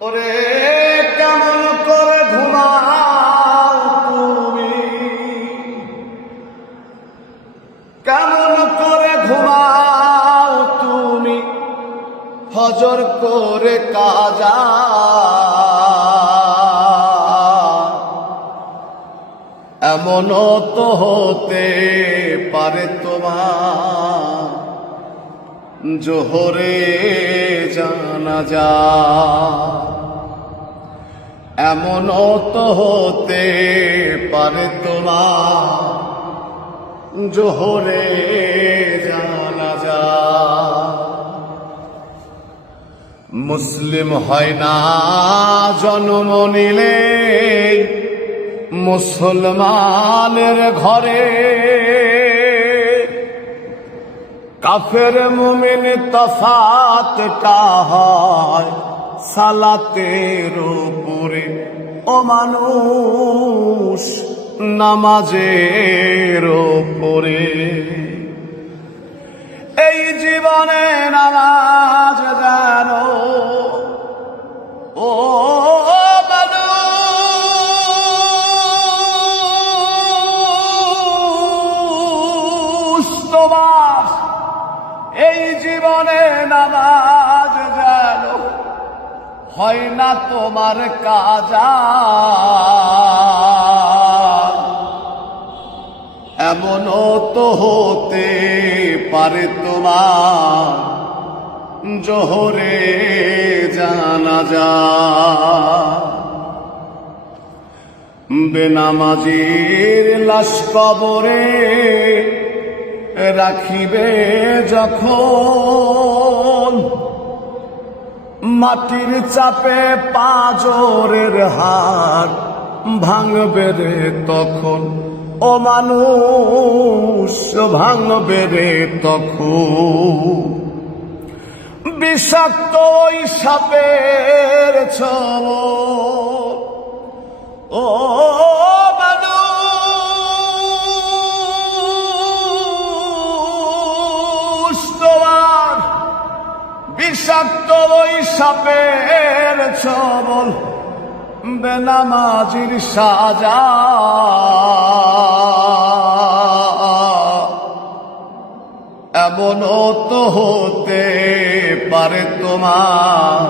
ওরে কেমন করে ঘুমাও তুমি, কেমন করে ঘুমাও তুমি, ফজর করে কাজা। এমনও তো হতে পারে তোমার জোহরে জানাজা, এমনও তো হতে পারে তোমার জোহরে জানাজা। মুসলিম হয় না জন্ম নিলে মুসলমানের ঘরে, কাফের মুমিন তফাতটা হয় সালাতের উপরে। ও মানুষ নামাজের উপরে, এই জীবনে নামাজ জানো ও এই জীবনে নামাজ যেন হয় না তোমার কাজা। এমনও তো হতে পারে তোমার জোহরে জানাজা। বেনামাজির লাশ কবরে রাখিবে যখন, মাটির চাপে পাঁজরের হাড় ভাঙবে রে তখন। ও মানুষ ভাঙবে রে তখন। বিষাক্ত ওই সাপের ছোবল, ও বিষাক্ত ওই সাপের ছোবল, বেনামাজির সাজা। এমনও তো হতে পারে তোমার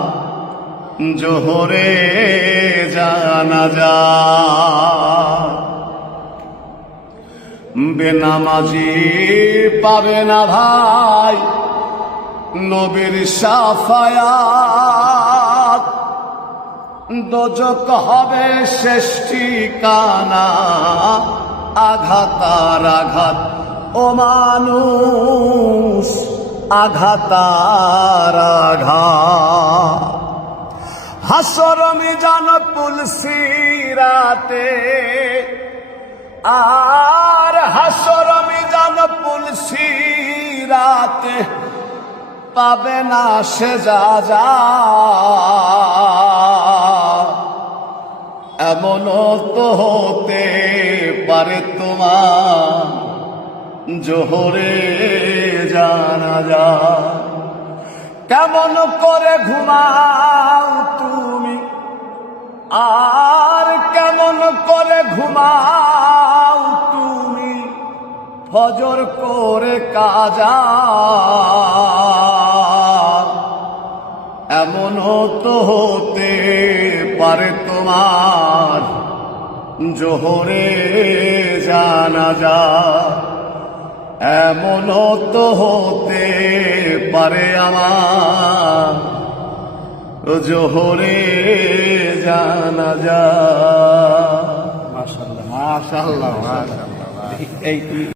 জোহরে জানাজা। বেনামাজি পাবে না ভাই নবীর শাফায়াত, দোজক হবে শেষ ঠিকানা। আঘাতার আঘাত ও মানুষ, আঘাতার আঘাত। হাসর মিজান পুলসিরাতে, আর হাসর মিজান পুলসিরাতে পাবে না সে যা। এমনও তো হতে পারে তোমার জোহরে জানাজা। কেমন করে ঘুমাও তুমি, আর কেমন করে ঘুমাও তুমি, ফজর করে কাজা। এমনও তো হতে পারে তোমার জোহরে জানাজা। এমনও তো হতে পারে আমার জোহরে জানাজা। মাশাআল্লাহ মাশাআল্লাহ মাশাআল্লাহ।